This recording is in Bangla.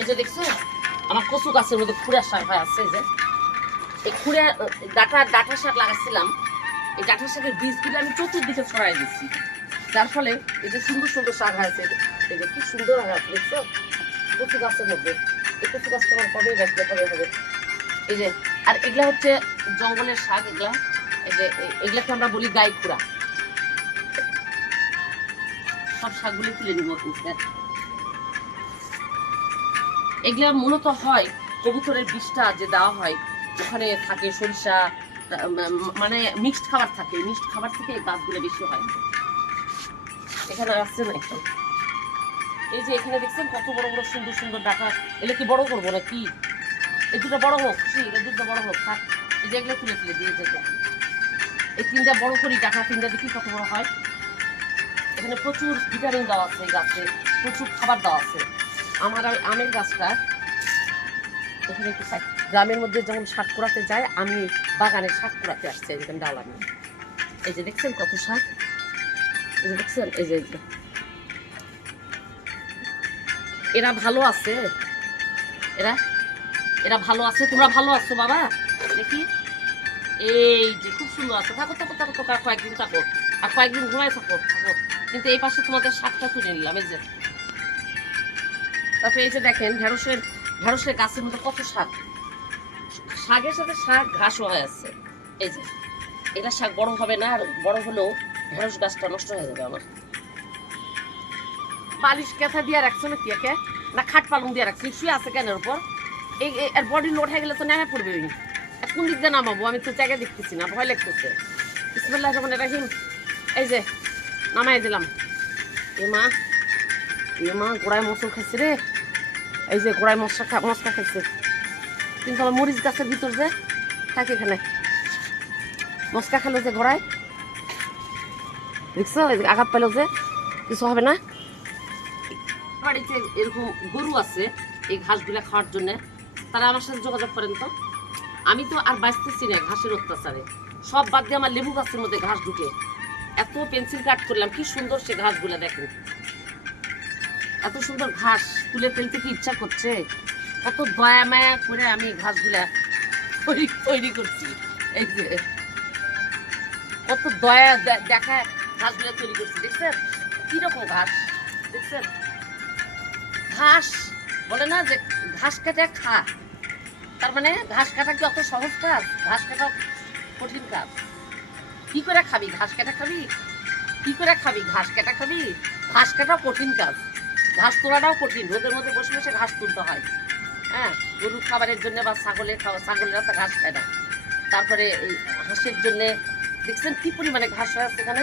এই দেখছ, আমার কচু গাছের মধ্যে আছে যে। এই শাক লাগাচ্ছিলাম এই শাকের বীজগুলো আমি যার ফলে এই যে সুন্দর সুন্দর শাক হয়েছে, এই যে কি সুন্দর দেখছ? গাছের মধ্যে। এই কচু গাছটা আমার আর এগুলা হচ্ছে জঙ্গলের শাক, এগুলা। এই যে এগুলাকে আমরা বলি গাই খুঁড়া শাকগুলি তুলে নিব এগুলা মূলত হয় কবুতরের বিষটা যে দেওয়া হয়, ওখানে থাকে সরিষা মানে মিক্সড খাবার থাকে মিক্সড খাবার থেকে এই গাছগুলো বেশি হয়। এখানে আসছে না একটু? এই যে এখানে দেখছেন কত বড় বড় সুন্দর সুন্দর ডাটা। এগুলো কি বড় করব না কি এই দুটো বড় হোক খুশি এই দুটো বড় হোক, থাক, এই যে এগুলো তুলে তুলে দিয়ে যেতে এই তিনটা বড় করি, ডাটা তিনটা দেখি কত বড় হয়। এখানে প্রচুর ভিটামিন দেওয়া আছে এই গাছে, প্রচুর খাবার দেওয়া আছে। আমার আমের গাছটা এখানে একটু সাই- গ্রামের মধ্যে যখন শাক কুড়াতে যায়, আমি বাগানে শাক কুড়াতে আসছি এখানে ডালা নিয়ে এই যে দেখছেন কত শাক? এই যে দেখছেন? এই যে এরা ভালো আছে। এরা এরা ভালো আছে? তোমরা ভালো আছো বাবা? দেখি। এই যে খুব সুন্দর আছে। থাকো থাকো থাকো কয়েকদিন থাকো। আর কয়েকদিন ঘুমাই থাকো থাকো। কিন্তু এই পাশে তোমাদের শাকটা তুলে নিলাম, এই যে। তারপরে এই যে দেখেন, ঢেঁড়সের ঢেঁড়সের গাছের মধ্যে কত শাক। শাকের সাথে শাক ঘাসও হয়ে আছে। এই যে, এটা শাক বড় হবে না, আর বড় হলেও ঢেঁড়স গাছটা নষ্ট হয়ে যাবে আমার। বালিশ কেথা দিয়ে রাখছো না কি একে? না, খাট পালং দিয়ে রাখছি, শুয়ে আছে কেন উপর? এই এর বডি লোড হয়ে গেলে তো নেমে পড়বে কোন দিক দিয়ে নামাবো? আমি তো জায়গায় দেখতেছি না, ভয় লাগতেছে। বিসমিল্লাহ রহমান রাহিম। এই যে, নামাই দিলাম। গোড়ায় খাইছে রে। এই যে গোড়ায় মশলা খা খাইছে। কিন্তু আমার মরিচ গাছের ভিতর যে, থাকে এখানে। মশকা খেলো যে গোড়ায়। দেখছ? আঘাত যে, কিছু হবে না? বাড়িতে এরকম গরু আছে, এই ঘাসগুলা খাওয়ার জন্য। তারা আমার সাথে যোগাযোগ করেন তো। আমি তো আর বাঁচতেছি না ঘাসের অত্যাচারে। সব বাদ দিয়ে আমার লেবু গাছের মধ্যে ঘাস ঢুকে। এত পেন্সিল কাট করলাম, কি সুন্দর সে ঘাসগুলা দেখেন। এত সুন্দর ঘাস, তুলে ফেলতে কি ইচ্ছা করছে? কত দয়া মায়া করে আমি ঘাসগুলা তৈরি তৈরি করছি। এই যে, কত দয়া দেখা ঘাসগুলা তৈরি করছি, দেখছেন? কীরকম ঘাস, দেখছেন? ঘাস, বলে না যে ঘাস কেটে খা, তার মানে ঘাস কাটা কি অত সহজ কাজ? ঘাস কাটা কঠিন কাজ। কি করে খাবি? ঘাস কাটা খাবি? কি করে খাবি? ঘাস কাটা খাবি? ঘাস কাটাও কঠিন কাজ। ঘাস তোলাটাও কঠিন। রোদের মধ্যে বসে বসে ঘাস তুলতে হয়। হ্যাঁ? গরুর খাবারের জন্য বা ছাগলের খাবার ছাগলেরা তো ঘাস খায় না। তারপরে এই হাঁসের জন্যে দেখছেন কি পরিমাণে ঘাস হয় এখানে